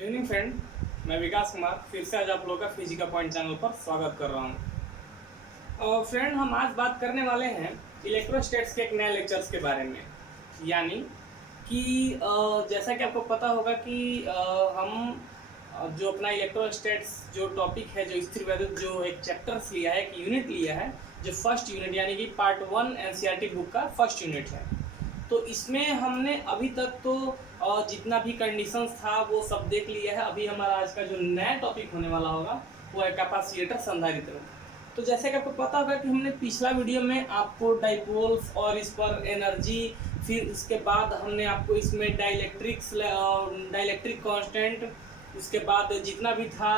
Good evening friend, मैं विकास कुमार फिर से आज आप लोगों का फिजिका पॉइंट चैनल पर स्वागत कर रहा हूँ। फ्रेंड, हम आज बात करने वाले हैं इलेक्ट्रोस्टैट्स के एक नए लेक्चर्स के बारे में। यानी कि जैसा कि आपको पता होगा कि हम जो अपना इलेक्ट्रोस्टैट्स जो टॉपिक है, जो स्थिर वैद्युत जो एक चैप्टर्स लिया है, एक यूनिट लिया है, जो फर्स्ट यूनिट यानी कि पार्ट 1 एनसीईआरटी बुक का फर्स्ट यूनिट है। तो इसमें हमने अभी तक तो जितना भी कंडीशंस था वो सब देख लिया है। अभी हमारा आज का जो नया टॉपिक होने वाला होगा वो है कैपेसिटर संधारित्र। तो जैसे कि आपको पता होगा कि हमने पिछला वीडियो में आपको डाइपोल्स और इस पर एनर्जी, फिर उसके बाद हमने आपको इसमें डाइलेक्ट्रिक कांस्टेंट, उसके बाद जितना भी था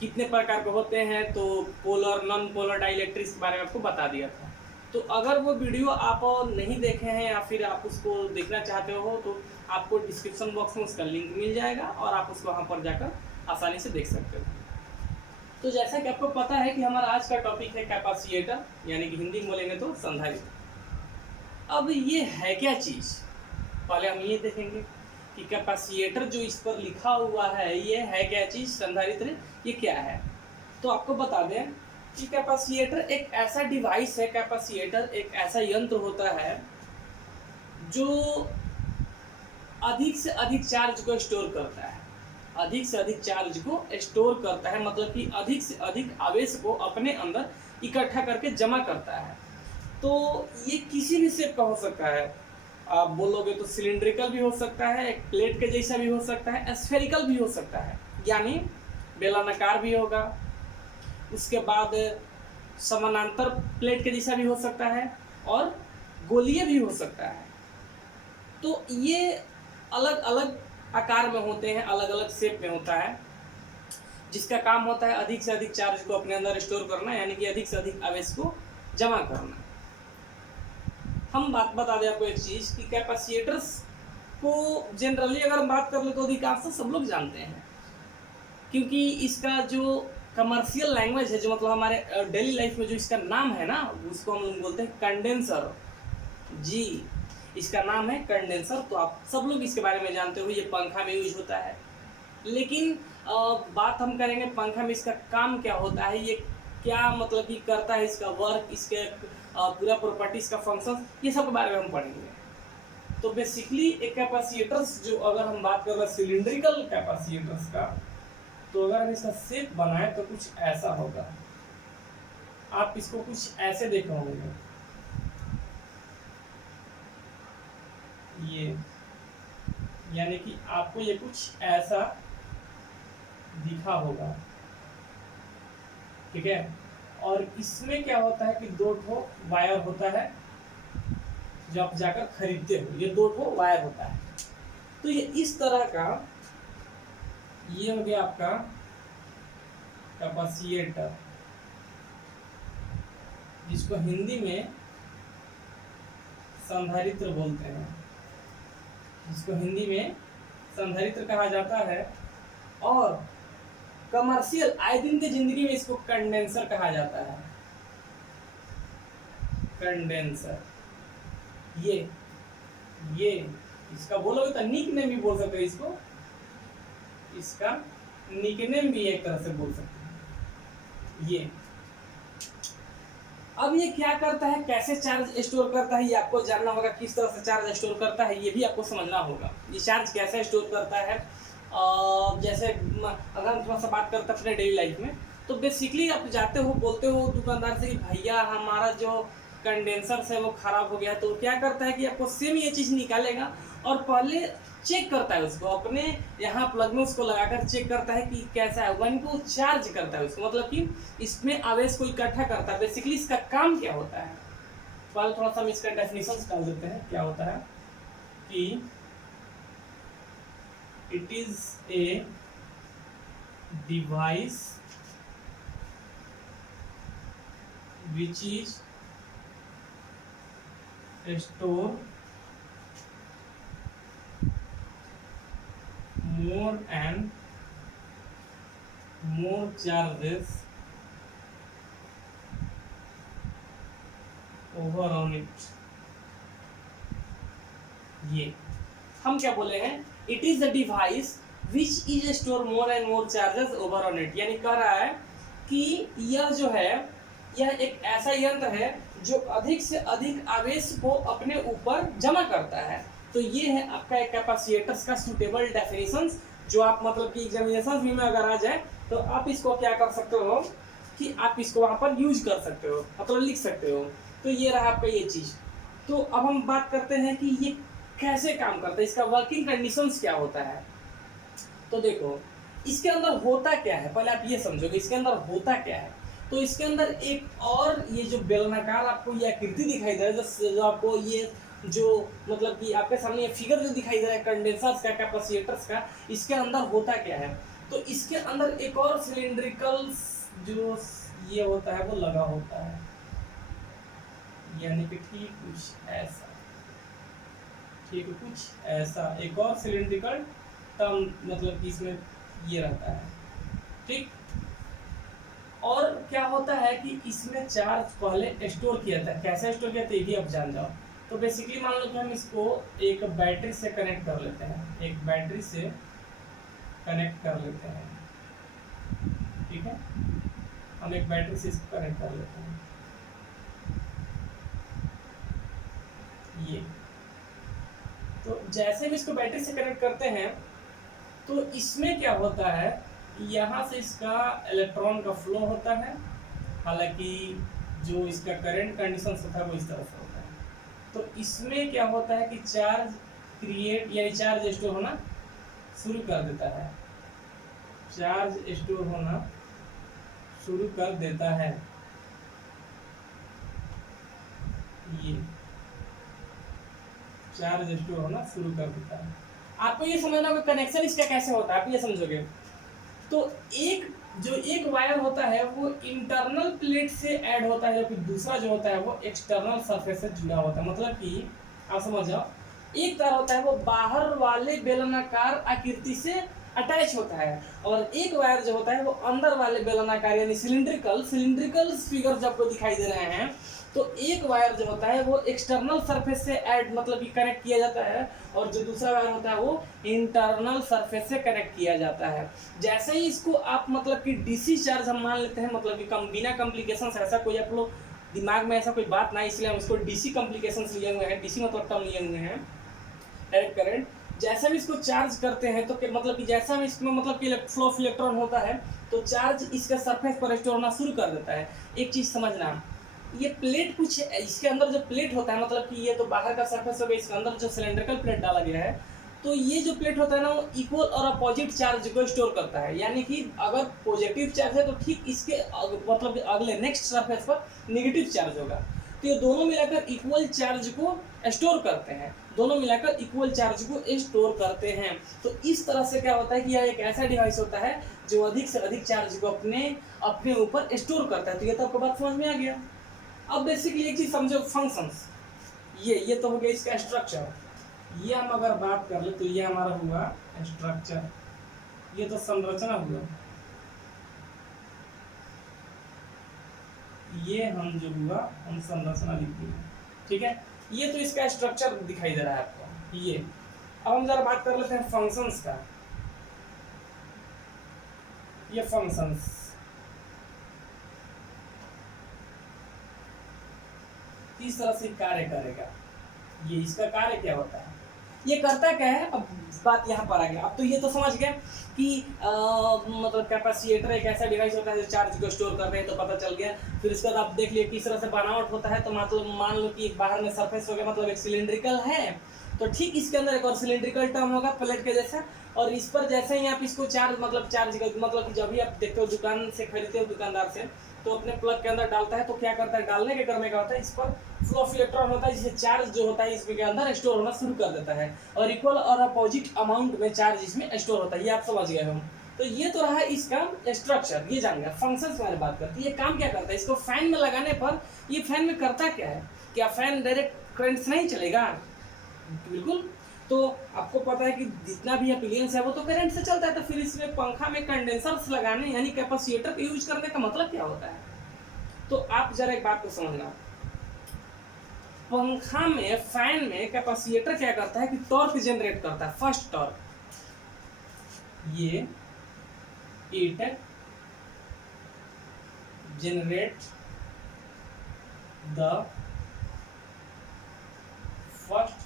कितने प्रकार के होते हैं, तो पोलर नॉन पोलर डाइलेक्ट्रिक्स के बारे में आपको बता दिया था। तो अगर वो वीडियो आप नहीं देखे हैं या फिर आप उसको देखना चाहते हो तो आपको डिस्क्रिप्शन बॉक्स में उसका लिंक मिल जाएगा और आप उसको वहाँ पर जाकर आसानी से देख सकते हो। तो जैसा कि आपको पता है कि हमारा आज का टॉपिक है कैपेसिटर, यानी कि हिंदी में बोलेंगे तो संधारित्र। अब ये है क्या चीज़, पहले हम ये देखेंगे कि कैपेसिटर जो इस पर लिखा हुआ है ये है क्या चीज़, संधारित्र ये क्या है। तो आपको बता दें कि कैपेसिटर एक ऐसा डिवाइस है, कैपेसिटर एक ऐसा यंत्र होता है जो अधिक से अधिक चार्ज को स्टोर करता है। अधिक से अधिक चार्ज को स्टोर करता है मतलब कि अधिक से अधिक आवेश को अपने अंदर इकट्ठा करके जमा करता है। तो ये किसी भी शेप का हो सकता है, आप बोलोगे तो सिलिंड्रिकल भी हो सकता है, एक प्लेट के जैसा भी हो सकता है, स्फेरिकल भी हो सकता है यानी बेलनाकार भी होगा, उसके बाद समानांतर प्लेट के जैसा भी हो सकता है और गोलीय भी हो सकता है। तो ये अलग अलग आकार में होते हैं, अलग अलग शेप में होता है, जिसका काम होता है अधिक से अधिक चार्ज को अपने अंदर स्टोर करना, यानी कि अधिक से अधिक आवेश को जमा करना। हम बात बता दें आपको एक चीज़ कि कैपेसिटर्स को जनरली अगर हम बात कर ले तो अधिकांश सब लोग जानते हैं, क्योंकि इसका जो कमर्शियल लैंग्वेज है, जो मतलब हमारे डेली लाइफ में जो इसका नाम है ना, उसको हम लोग बोलते हैं कंडेंसर। जी, इसका नाम है कंडेंसर। तो आप सब लोग इसके बारे में जानते हो, ये पंखा में यूज होता है। लेकिन बात हम करेंगे पंखा में इसका काम क्या होता है, ये क्या मतलब कि करता है, इसका वर्क, इसके पूरा प्रॉपर्टीज का फंक्शन, ये सब के बारे में हम पढ़ेंगे। तो बेसिकली एक कैपेसिटर्स जो अगर हम बात कर रहे हैं सिलिंड्रिकल कैपेसिटर्स का, तो अगर हम इसका शेप बनाए तो कुछ ऐसा होगा। आप इसको कुछ ऐसे देखे होंगे, ये यानी कि आपको ये कुछ ऐसा दिखा होगा, ठीक है। और इसमें क्या होता है कि दो ठो वायर होता है, जो आप जाकर खरीदते हो, ये दो ठो वायर होता है। तो ये इस तरह का, ये हो गया आपका कैपेसिटर, जिसको हिंदी में संधारित्र बोलते हैं, जिसको हिंदी में संधारित्र कहा जाता है। और कमर्शियल आए दिन की जिंदगी में इसको कंडेंसर कहा जाता है। कंडेंसर, ये इसका बोलोगे तो निक नेम भी बोल सकते हो, इसका निक नेम भी एक तरह से बोल सकते हैं। ये अब ये क्या करता है, कैसे चार्ज स्टोर करता है, ये आपको जानना होगा। किस तरह से चार्ज स्टोर करता है ये भी आपको समझना होगा। ये चार्ज कैसे स्टोर करता है, जैसे अगर हम थोड़ा सा बात करते हैं अपने डेली लाइफ में, तो बेसिकली आप जाते हो, बोलते हो दुकानदार से कि भैया हमारा जो कंडेंसर है वो ख़राब हो गया है। तो क्या करता है कि आपको सेम ये चीज़ निकालेगा और पहले चेक करता है उसको, अपने यहाँ प्लग में उसको लगाकर चेक करता है कि कैसा है, वन को चार्ज करता है उसको, मतलब कि इसमें आवेश को इकट्ठा करता है। बेसिकली इसका काम क्या होता है, पहले थोड़ा सा हम इसका डेफिनेशन डाल देते हैं। क्या होता है कि it is a device which is store more and more charges over on it। ये हम क्या बोले हैं, it is a device which is store more and more charges over on it, यानी कह रहा है कि यह जो है यह एक ऐसा यंत्र है जो अधिक से अधिक आवेश को अपने ऊपर जमा करता है। तो ये है आपका एक कैपेसिटर्स का सुटेबल डेफिनेशन, जो आप मतलब कि एग्जामिनेशन में अगर आ जाए तो आप इसको क्या कर सकते हो कि आप इसको वहाँ पर यूज कर सकते हो, मतलब लिख सकते हो। तो ये रहा आपका ये चीज़। तो अब हम बात करते हैं कि ये कैसे काम करता है, इसका वर्किंग कंडीशंस क्या होता है। तो देखो इसके अंदर होता क्या है, पहले आप ये समझोगे इसके अंदर होता क्या है। तो इसके अंदर एक और ये जो बेलनाकार आपको ये आकृति दिखाई दे रहा है, जो आपको ये जो मतलब कि आपके सामने ये फिगर जो दिखाई दे रहा है कंडेंसर्स का, कैपेसिटर्स का, इसके अंदर होता क्या है। तो इसके अंदर एक और सिलिंड्रिकल जो ये होता है वो लगा होता है, यानी कि ठीक कुछ ऐसा एक और सिलिंड्रिकल टर्म मतलब कि इसमें ये रहता है, ठीक। और क्या होता है कि इसमें चार्ज पहले स्टोर किया जाता है। कैसे स्टोर किया जाता है ये भी आप जान जाओ। तो बेसिकली मान लो कि हम इसको एक बैटरी से कनेक्ट कर लेते हैं, एक बैटरी से कनेक्ट कर लेते हैं, ठीक है। हम एक बैटरी से इसको कनेक्ट कर लेते हैं, ये। तो जैसे भी इसको बैटरी से कनेक्ट करते हैं तो इसमें क्या होता है, यहाँ से इसका इलेक्ट्रॉन का फ्लो होता है। हालांकि जो इसका करंट कंडीशन होता है वो इस तरह से होता है। तो इसमें क्या होता है कि चार्ज क्रिएट यानी चार्ज स्टोर होना शुरू कर देता है, चार्ज स्टोर होना शुरू कर देता है। ये चार्ज स्टोर होना शुरू कर देता है। आपको ये समझना होगा कनेक्शन इसका कैसे होता है, आप ये समझोगे। तो एक वायर होता है वो इंटरनल प्लेट से ऐड होता है, जबकि दूसरा जो होता है वो एक्सटर्नल सरफेस से जुड़ा होता है। मतलब कि आप समझ जाओ, एक तार होता है वो बाहर वाले बेलनाकार आकृति से अटैच होता है, और एक वायर जो होता है वो अंदर वाले बेलनाकार यानी सिलिंड्रिकल फिगर जब को दिखाई दे रहे हैं। तो एक वायर जो होता है वो एक्सटर्नल सरफेस से ऐड मतलब कि कनेक्ट किया जाता है, और जो दूसरा वायर होता है वो इंटरनल सरफेस से कनेक्ट किया जाता है। जैसे ही इसको आप मतलब कि डीसी चार्ज हम मान लेते हैं, मतलब कि बिना कॉम्प्लिकेशन, ऐसा कोई आप लोग दिमाग में ऐसा कोई बात ना, इसलिए हम इसको डीसी कॉम्प्लिकेशन लिए हुए हैं, डीसी मतलब टर्म लिए हुए हैं, डायरेक्ट करंट। जैसा भी इसको चार्ज करते हैं तो मतलब कि जैसा भी इसमें मतलब कि फ्लो ऑफ इलेक्ट्रॉन होता है तो चार्ज इसका सरफेस पर स्टोर होना शुरू कर देता है। एक चीज़ समझना, ये प्लेट कुछ इसके अंदर जो प्लेट होता है, मतलब कि ये तो बाहर का सरफेस हो गया, इसके अंदर जो सिलेंड्रिकल प्लेट डाला गया है, तो ये जो प्लेट होता है ना वो इक्वल और अपोजिट चार्ज को स्टोर करता है। यानी कि अगर पॉजिटिव चार्ज है तो ठीक इसके मतलब अगले नेक्स्ट सरफेस पर नेगेटिव चार्ज होगा। तो ये दोनों मिलाकर इक्वल चार्ज को स्टोर करते हैं, दोनों मिलाकर इक्वल चार्ज को स्टोर करते हैं। तो इस तरह से क्या होता है कि यह एक ऐसा डिवाइस होता है जो अधिक से अधिक चार्ज को अपने ऊपर स्टोर करता है। तो ये तो आपको बात समझ में आ गया। अब बेसिकली एक चीज समझो, फंक्शंस। ये तो हो गया इसका स्ट्रक्चर। ये हम अगर बात कर ले तो ये हमारा हुआ स्ट्रक्चर, ये तो संरचना हुआ। ये हम जो हुआ हम संरचना लिख दिए, ठीक है। ये तो इसका स्ट्रक्चर दिखाई दे रहा है आपको। ये अब हम जरा बात कर लेते हैं फंक्शंस का। ये फंक्शंस किस तरह से कार्य करेगा, ये इसका कार्य क्या होता है, ये करता क्या है। अब बात यहाँ पर आ गया। अब तो ये तो समझ गए कि मतलब कैपेसिटर एक ऐसा डिवाइस होता है जो चार्ज को स्टोर कर रहे हैं, तो पता चल गया। फिर इसके बाद आप देख लिए किस तरह से बनावट होता है। तो मतलब मान लो कि एक बाहर में सरफेस हो गया, मतलब एक सिलिंड्रिकल है, तो ठीक इसके अंदर एक और सिलिंड्रिकल टर्म होगा प्लेट के जैसा, और इस पर जैसे ही आप इसको चार्ज मतलब कि जब भी आप देखते हो दुकान से खरीदते हो दुकानदार से, तो अपने प्लग के अंदर डालता है, तो क्या करता है, डालने के क्रम में क्या होता है, इस पर फ्लो ऑफ इलेक्ट्रॉन होता है, जिसे चार्ज जो होता है इसके अंदर स्टोर होना शुरू कर देता है, और इक्वल और अपोजिट अमाउंट में चार्ज इसमें स्टोर होता है। ये आप समझ गए हम। तो ये तो रहा इसका स्ट्रक्चर, ये जान गया। फंक्शंस बारे बात करते हैं, ये काम क्या करता है। इसको फैन में लगाने पर ये फैन में करता क्या है, क्या फैन डायरेक्ट करंट से नहीं चलेगा, बिल्कुल। तो आपको पता है कि जितना भी एप्लियंस है वो तो करंट से चलता है, तो फिर इसमें पंखा में कंडेंसर्स लगाने यानी कैपेसिटर का यूज करने का मतलब क्या होता है। तो आप जरा एक बात को समझना, पंखा में फैन में कैपेसिटर क्या करता है कि टॉर्क जनरेट करता है, फर्स्ट टॉर्क। ये it generate the first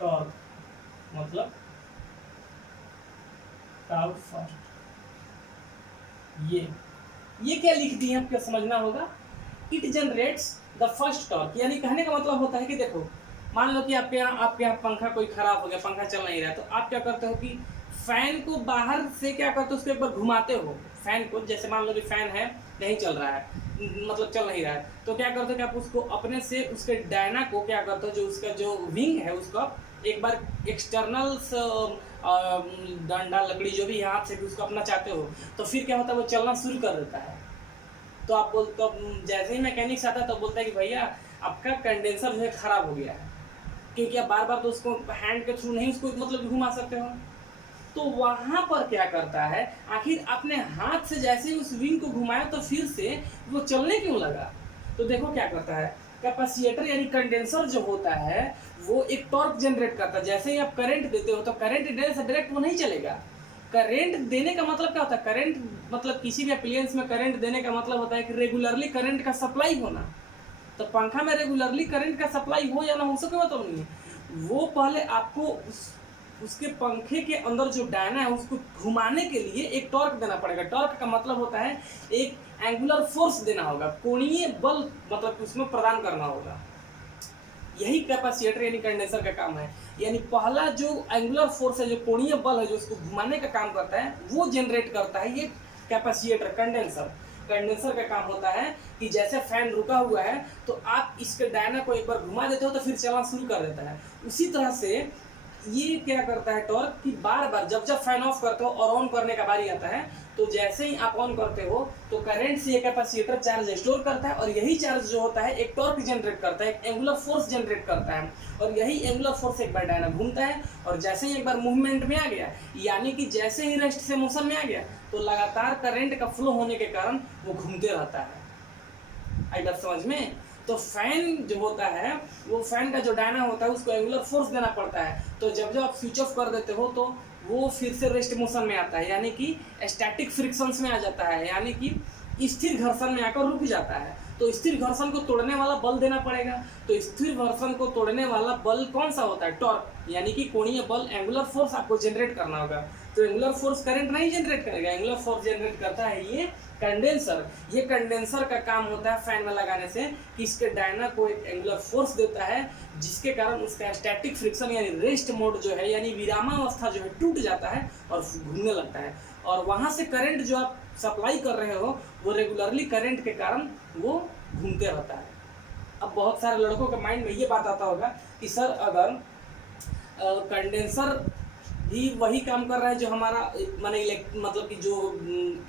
torque, मतलब टाउ फर्स्ट। ये क्या लिख दिए आपको समझना होगा। It generates the first torque, यानी कहने का मतलब होता है कि देखो, मान लो कि आपके यहाँ पंखा कोई खराब हो गया, पंखा चल नहीं रहा, तो आप क्या करते हो कि फैन को बाहर से क्या करते हो, उसको एक बार घुमाते हो फैन को। जैसे मान लो कि फैन है, नहीं चल रहा है, मतलब चल नहीं रहा है, तो क्या करते हो कि आप उसको अपने से उसके डायना को क्या करते हो, जो उसका जो विंग है उसको एक बार एक्सटर्नल डंडा लकड़ी जो भी है हाथ से उसको अपना चाहते हो, तो फिर क्या होता है वो चलना शुरू कर देता है। तो आप बोल तो जैसे ही मैकेनिक्स आता है तो बोलता है कि भैया आपका कंडेंसर जो है खराब हो गया है, क्योंकि आप बार बार तो उसको हैंड के थ्रू नहीं उसको मतलब घुमा सकते हो। तो वहां पर क्या करता है, आखिर अपने हाथ से जैसे ही उस विंग को घुमाया तो फिर से वो चलने क्यों लगा। तो देखो क्या करता है, कैपेसिटर यानी कंडेंसर जो होता है वो एक टॉर्क जनरेट करता है। जैसे ही आप करंट देते हो तो करंट देने से डायरेक्ट वो नहीं चलेगा। करंट देने का मतलब क्या होता है, करंट मतलब किसी भी अप्लायंस में करंट देने का मतलब होता है कि रेगुलरली करंट का सप्लाई होना। तो पंखा में रेगुलरली करंट का सप्लाई हो या ना हो, उसका कोई मतलब नहीं है। वो पहले आपको उसके पंखे के अंदर जो डायना है उसको घुमाने के लिए एक टॉर्क देना पड़ेगा। टॉर्क का मतलब होता है एक एंगुलर फोर्स देना होगा, कोणीय बल मतलब उसमें प्रदान करना होगा। यही कैपेसिटर यानी कंडेंसर का काम है। यानी पहला जो एंगुलर फोर्स है, जो कोणीय बल है, जो उसको घुमाने का काम करता है, वो जनरेट करता है ये कैपेसिटर कंडेंसर। कंडेंसर का काम होता है कि जैसे फैन रुका हुआ है तो आप इसके डायना को एक बार घुमा देते हो तो फिर चलना शुरू कर देता है। उसी तरह से ये क्या करता है टॉर्क कि बार बार जब जब फैन ऑफ करते हो और ऑन करने का बारी आता है, तो जैसे ही आप ऑन करते हो तो करंट से ये कैपेसिटर चार्ज स्टोर करता है, और यही चार्ज जो होता है एक टॉर्क जनरेट करता है, एक एंगुलर फोर्स जनरेट करता है। और यही एंगुलर फोर्स एक बार डायना घूमता है, और जैसे ही एक बार मूवमेंट में आ गया, यानी कि जैसे ही रेस्ट से मोशन में आ गया, तो लगातार करंट का फ्लो होने के कारण वो घूमते रहता है। आई बात समझ में। तो फैन जो होता है वो फैन का जो डायना होता है उसको एंगुलर फोर्स देना पड़ता है। तो जब जब आप स्विच ऑफ कर देते हो तो वो फिर से रेस्ट मोशन में आता है, यानी कि स्टैटिक फ्रिक्शंस में आ जाता है, यानी कि स्थिर घर्षण में आकर रुक जाता है। तो स्थिर घर्षण को तोड़ने वाला बल देना पड़ेगा। तो स्थिर घर्षण को तोड़ने वाला बल कौन सा होता है, टॉर्क, यानी कि कोणीय बल, एंगुलर फोर्स आपको जनरेट करना होगा। तो एंगुलर फोर्स करंट नहीं जनरेट करेगा, एंगुलर फोर्स जनरेट करता है ये कंडेंसर। ये कंडेंसर का काम होता है फैन में लगाने से कि इसके डायना को एक एंगुलर फोर्स देता है, जिसके कारण उसका स्टैटिक फ्रिक्शन यानी रेस्ट मोड जो है, यानी विरामावस्था जो है, टूट जाता है और घूमने लगता है। और वहां से करंट जो आप सप्लाई कर रहे हो वो रेगुलरली करंट के कारण वो घूमते रहता है। अब बहुत सारे लड़कों के माइंड में ये बात आता होगा कि सर अगर कंडेंसर भी वही काम कर रहा है जो हमारा माने मतलब कि जो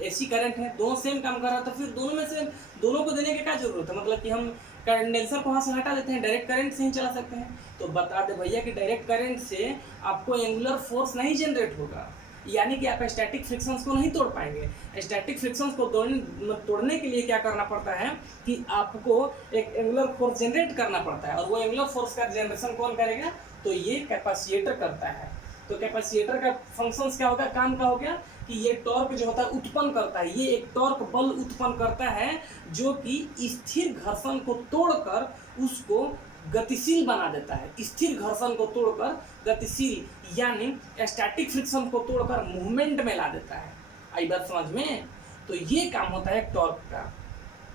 एसी करंट है, दोनों सेम काम कर रहा है, तो फिर दोनों में से दोनों को देने की क्या जरूरत है, मतलब कि हम कंडेंसर को वहाँ से हटा देते हैं, डायरेक्ट करंट से ही चला सकते हैं। तो बता दे भैया कि डायरेक्ट करंट से आपको एंगुलर फोर्स नहीं जनरेट होगा, यानी कि आप स्टैटिक फ्रिक्शंस को नहीं तोड़ पाएंगे। स्टैटिक फ्रिक्शंस को तोड़ने के लिए क्या करना पड़ता है कि आपको एक एंगुलर फोर्स जनरेट करना पड़ता है, और वो एंगुलर फोर्स का जनरेशन कौन करेगा, तो ये कैपेसिटर करता है। तो कैपेसिटर का फंक्शंस क्या होगा, काम का हो गया कि ये टॉर्क जो होता है उत्पन्न करता है, ये एक टॉर्क बल उत्पन्न करता है जो कि स्थिर घर्षण को तोड़कर उसको गतिशील बना देता है। स्थिर घर्षण को तोड़कर गतिशील, यानी स्टैटिक फ्रिक्शन को तोड़कर मूवमेंट में ला देता है। आई बात समझ में। तो ये काम होता है टॉर्क का।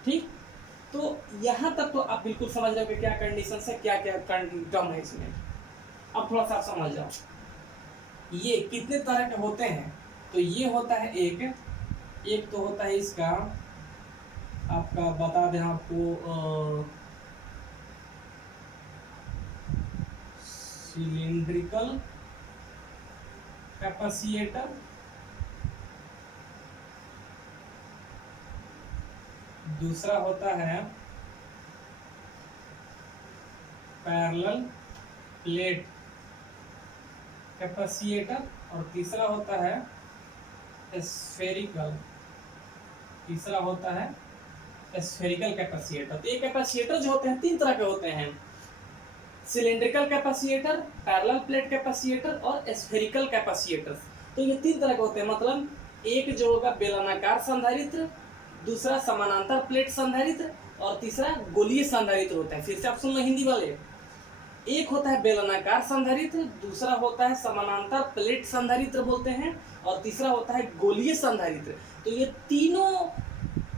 ठीक, तो यहाँ तक तो आप बिल्कुल समझ रहे हो कि क्या कंडीशन है, क्या क्या टर्म है इसमें। अब थोड़ा सा समझ जाओ ये कितने तरह के होते हैं। तो ये होता है एक तो होता है इसका, आपका बता दें आपको, सिलिंड्रिकल कैपेसिटर, दूसरा होता है पैरेलल प्लेट कैपेसिटर, और तीसरा होता है स्फेरिकल, तीसरा होता है स्फेरिकल कैपेसिटर। तो ये कैपेसिटर जो होते हैं तीन तरह के होते हैं। Cylindrical capacitor, parallel plate capacitor और स्फेरिकल कैपेसिटर। तो ये 3 तरह के होते हैं, मतलब एक जो होगा बेलनाकार संधारित्र, दूसरा समानांतर प्लेट संधारित्र और तीसरा गोलीय संधारित्र होता है। फिर से आप सुन लो हिंदी वाले, एक होता है बेलनाकार संधारित्र, दूसरा होता है समानांतर प्लेट संधारित्र बोलते हैं और तीसरा होता है गोलीय संधारित्र। तो ये तीनों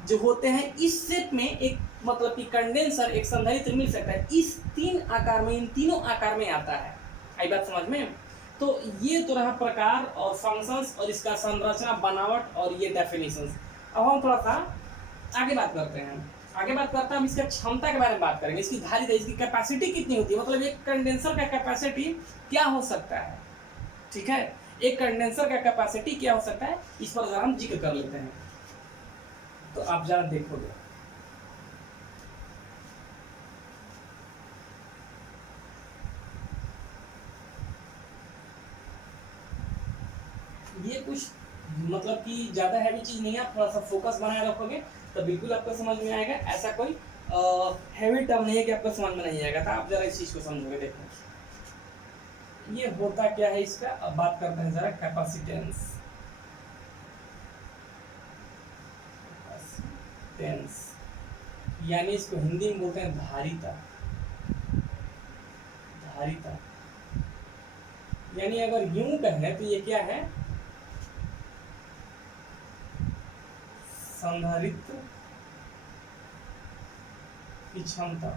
जो होते हैं इस शेप में एक मतलब कि कंडेंसर एक संधारित्र मिल सकता है, इस 3 आकार में, इन तीनों आकार में आता है। आई बात समझ में? तो ये तो रहा प्रकार और फंक्शंस और इसका संरचना, बनावट और ये डेफिनेशंस। अब हम थोड़ा सा आगे बात करते हैं। आगे बात करते हैं हम इसका क्षमता के बारे में बात करेंगे, इसकी धारिता, इसकी कैपेसिटी कितनी होती है, मतलब एक कंडेंसर का कैपेसिटी क्या हो सकता है। ठीक है, एक कंडेंसर का कैपेसिटी क्या हो सकता है, इस पर जरा हम जिक्र कर लेते हैं। तो आप जरा देखोगे, ये कुछ मतलब कि ज्यादा हैवी चीज नहीं है, आप थोड़ा सा फोकस बनाए रखोगे तो बिल्कुल आपको समझ में आएगा। ऐसा कोई हैवी टर्म नहीं है कि आपको समझ में नहीं आएगा। तो आप जरा इस चीज को समझोगे। देखो ये होता क्या है इसका, अब बात करते हैं जरा कैपेसिटेंस। यानी इसको हिंदी में बोलते हैं धारिता। धारिता यानी अगर यूं कहें तो ये क्या है, संधारित्र की क्षमता।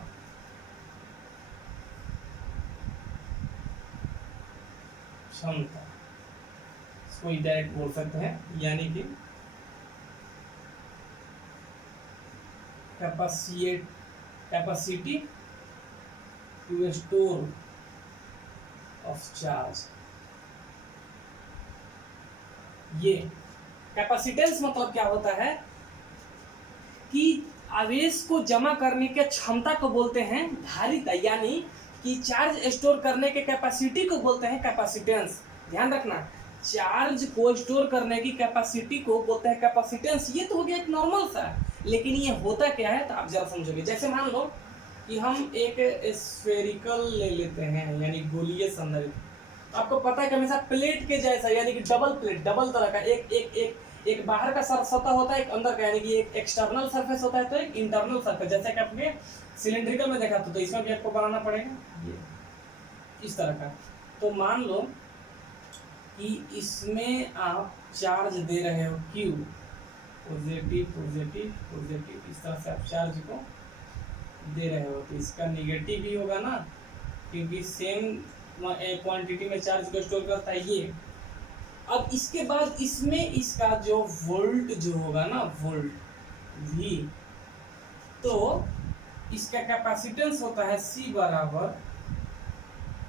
क्षमता इसको डायरेक्ट बोल सकते हैं, यानी कि capacity to store of charge. ये कैपेसिटेंस मतलब क्या होता है कि आवेश को जमा करने के क्षमता को बोलते हैं धारिता, यानी कि चार्ज स्टोर करने के कैपेसिटी को बोलते हैं कैपेसिटेंस। ध्यान रखना, चार्ज को स्टोर करने की कैपेसिटी को बोलते हैं कैपेसिटेंस। ये तो हो गया एक नॉर्मल सा, लेकिन ये होता क्या है तो आप जरा समझोगे। जैसे मान लो कि हम एक स्फेरिकल ले लेते हैं, यानी गोलीय संधारित्र। आपको पता है कि हमेशा प्लेट के जैसा, यानी कि डबल प्लेट, डबल तरह का, एक बाहर का सतह होता है, एक अंदर का, यानी कि एक एक्सटर्नल सरफेस होता है तो एक इंटरनल सरफेस। जैसे कि आपने सिलेंड्रिकल में देखा तो इसमें भी आपको बनाना पड़ेगा ये इस तरह का। तो मान लो कि इसमें आप चार्ज दे रहे हो Q, पॉजिटिव पॉजिटिव पॉजिटिव, इस तरह से आप चार्ज को दे रहे हो। तो इसका निगेटिव भी होगा ना, क्योंकि सेम क्वांटिटी में चार्ज को स्टोर करता है ये। अब इसके बाद इसमें इसका जो वोल्ट जो होगा ना, वोल्ट V, तो इसका कैपेसिटेंस होता है C बराबर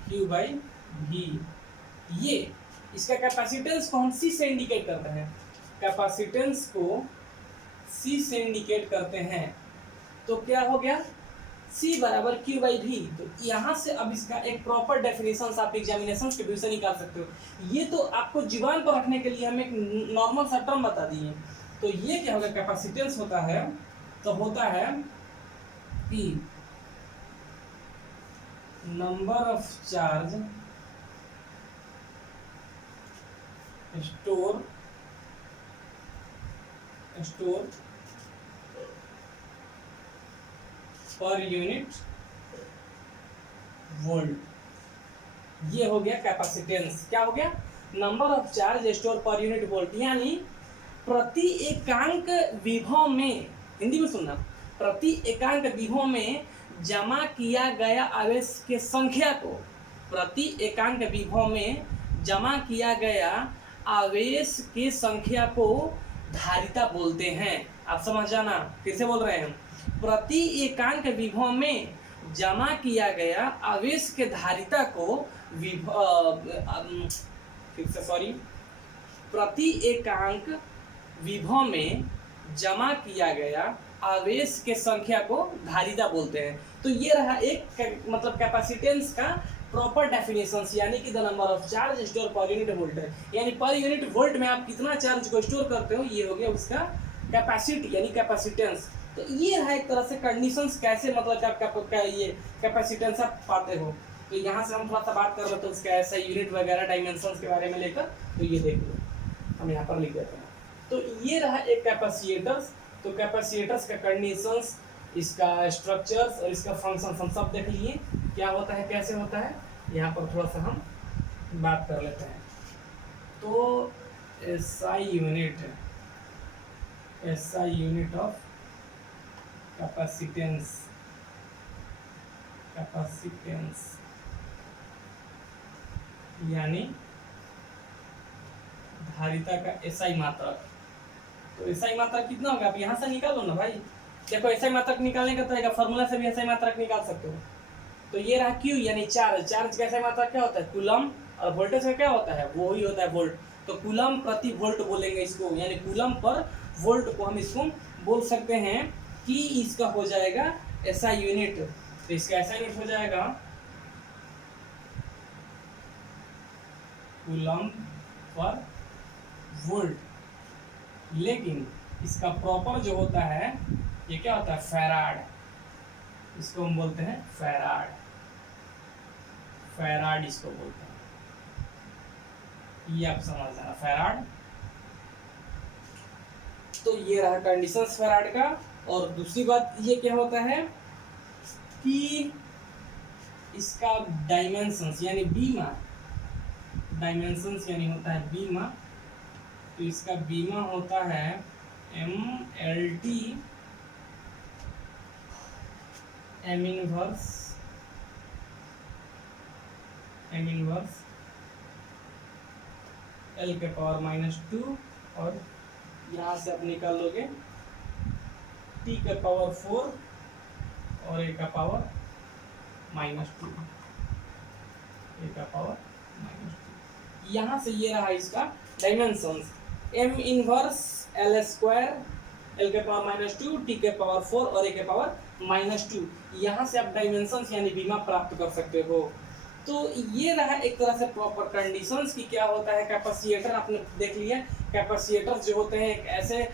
Q/V। ये इसका कैपेसिटेंस को हम C से इंडिकेट करते हैं, कैपेसिटेंस को C से इंडिकेट करते हैं। तो क्या हो गया, C बराबर Q/V। तो यहाँ से अब इसका एक प्रॉपर डेफिनेशन आप एग्जामिनेशन के व्यू से निकाल सकते हो। ये तो आपको जीवन पर रखने के लिए हम एक नॉर्मल सा टर्म बता दिए। तो ये क्या होगा, कैपेसिटेंस होता है, तो होता है P number of charge store per unit volt. ये हो गया कैपेसिटेंस। क्या हो गया, number of charge store per unit volt, यानी प्रति एकांक विभव में, हिंदी में सुनना, प्रति एकांक विभव में जमा किया गया आवेश के संख्या को, प्रति एकांक विभव में जमा किया गया आवेश के संख्या को धारिता बोलते हैं। आप समझ जाना, फिर से बोल रहे हैं, प्रति एकांक विभव में जमा किया गया आवेश के धारिता को प्रति एकांक विभव में जमा किया गया आवेश के संख्या को धारिता बोलते हैं। तो ये रहा एक मतलब कैपेसिटेंस का प्रॉपर डेफिनेशन, यानी कि the number of charge store per unit volt है, यानी पर यूनिट वोल्ट में आप कितना चार्ज को स्टोर करते हो, ये हो गया उसका कैपेसिटी यानी कैपेसिटेंस। तो ये है एक तरह से कंडीशंस कैसे मतलब कि आपका ये कैपेसिटेंस आप पाते हो। तो यहाँ से हम थोड़ा सा बात कर रहे थे उसका ऐसा यूनिट वगैरह डायमेंशंस के बारे में लेकर, तो ये देख लो हम यहाँ पर लिख देते हैं। तो ये रहा एक कैपेसिटर्स। तो कैपेसिटर्स का कंडीशंस, इसका स्ट्रक्चर्स और इसका फंक्शन हम सब देख लिए क्या होता है कैसे होता है। यहाँ पर थोड़ा सा हम बात कर लेते हैं। तो SI यूनिट ऑफ कैपेसिटेंस यानी धारिता का SI मात्रक। तो SI मात्रक कितना होगा आप यहाँ से निकालो ना भाई। देखो SI मात्रक निकालने का तरीका फॉर्मूला से भी SI मात्रक निकाल सकते हो। तो ये रहा Q यानी चार्ज का SI मात्रक क्या होता है कूलम, और वोल्टेज का क्या होता है वो ही होता है वोल्ट। तो कूलम प्रति वोल्ट बोलेंगे इसको, यानी कूलम पर वोल्ट को हम इसको बोल सकते हैं कि इसका हो जाएगा SI यूनिट। तो इसका SI यूनिट हो जाएगा कूलम पर वोल्ट, लेकिन इसका प्रॉपर जो होता है ये क्या होता है फैराड। इसको हम बोलते हैं फैराड इसको बोलते हैं, ये आप समझ लेना फैराड। तो ये रहा कंडीशंस फैराड का। और दूसरी बात ये क्या होता है कि इसका डायमेंशंस यानी बीमा, डायमेंशंस यानी होता है बीमा। तो इसका बीमा होता है MLT M इनवर्स L के पावर -2, और यहाँ से आप निकाल लोगे T के पावर 4 और A का पावर -2, यहाँ से ये रहा इसका dimensions M inverse L² L के पावर -2 T के पावर 4 और A के पावर -2। यहाँ से आप डायमेंशंस यानी बीमा प्राप्त कर सकते हो। तो ये रहा एक तरह से प्रॉपर कंडीशंस कि क्या होता है कैपेसिटर। आपने देख लिया कैपेसिटर्स जो होते हैं एक ऐसे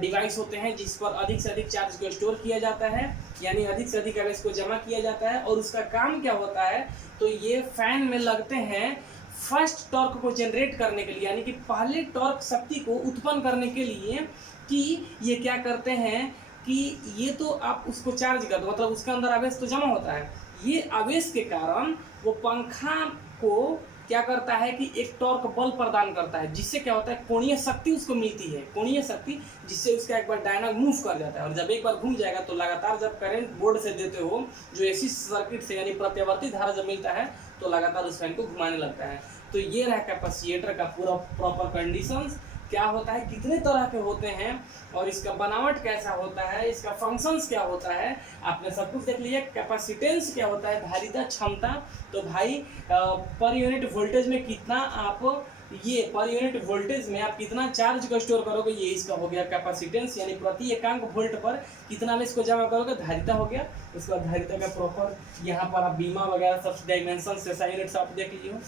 डिवाइस होते हैं जिस पर अधिक से अधिक चार्ज को स्टोर किया जाता है, यानी अधिक से अधिक आवेश को जमा किया जाता है। और उसका काम क्या होता है, तो ये फैन में लगते हैं फर्स्ट टॉर्क को जनरेट करने के लिए, यानी कि पहले टॉर्क शक्ति को उत्पन्न करने के लिए कि ये क्या करते हैं कि ये तो आप उसको चार्ज कर दो, मतलब उसके अंदर आवेश तो जमा होता है। ये आवेश के कारण वो पंखा को क्या करता है कि एक टॉर्क बल प्रदान करता है, जिससे क्या होता है कोणीय शक्ति उसको मिलती है, कोणीय शक्ति, जिससे उसका एक बार डायनामो मूव कर जाता है। और जब एक बार घूम जाएगा तो लगातार जब करंट बोर्ड से देते हो जो AC सर्किट से यानी प्रत्यावर्ती धारा जब मिलता है तो लगातार उस फैन को घुमाने लगता है। तो ये रहा कैपेसिटर का पूरा प्रॉपर कंडीशंस, क्या होता है कितने तरह के होते हैं और इसका बनावट कैसा होता है, इसका फंक्शंस क्या होता है, आपने सब कुछ देख लिया। कैपेसिटेंस क्या होता है, धारिता क्षमता। तो भाई पर यूनिट वोल्टेज में कितना आप ये पर यूनिट वोल्टेज में आप कितना चार्ज को स्टोर करोगे, ये इसका हो गया कैपेसिटेंस, यानी प्रति एकांक वोल्ट पर कितना में इसको जमा करोगे, धारिता हो गया। उसके बाद धारिता का प्रॉपर यहाँ पर आप बीमा वगैरह सब डायमेंशन से यूनिट्स आप देख लीजिए।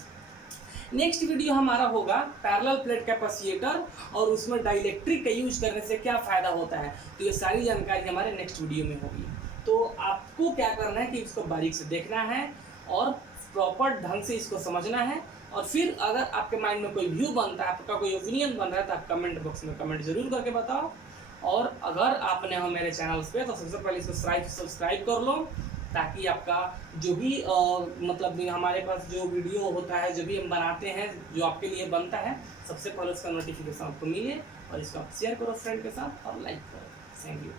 नेक्स्ट वीडियो हमारा होगा पैरेलल प्लेट कैपेसिटर और उसमें डाइलेक्ट्रिक का यूज करने से क्या फ़ायदा होता है। तो ये सारी जानकारी हमारे नेक्स्ट वीडियो में होगी। तो आपको क्या करना है कि इसको बारीक से देखना है और प्रॉपर ढंग से इसको समझना है। और फिर अगर आपके माइंड में कोई व्यू बनता है, आपका कोई ओपिनियन बन रहा है, तो आप कमेंट बॉक्स में कमेंट जरूर करके बताओ। और अगर आपने हो मेरे चैनल पे तो सबसे पहले इसको सब्सक्राइब कर लो, ताकि आपका जो भी मतलब हमारे पास जो वीडियो होता है, जो भी हम बनाते हैं, जो आपके लिए बनता है, सबसे पहले उसका नोटिफिकेशन आपको मिले। और इसको आप शेयर करो फ्रेंड के साथ और लाइक करो। Thank you.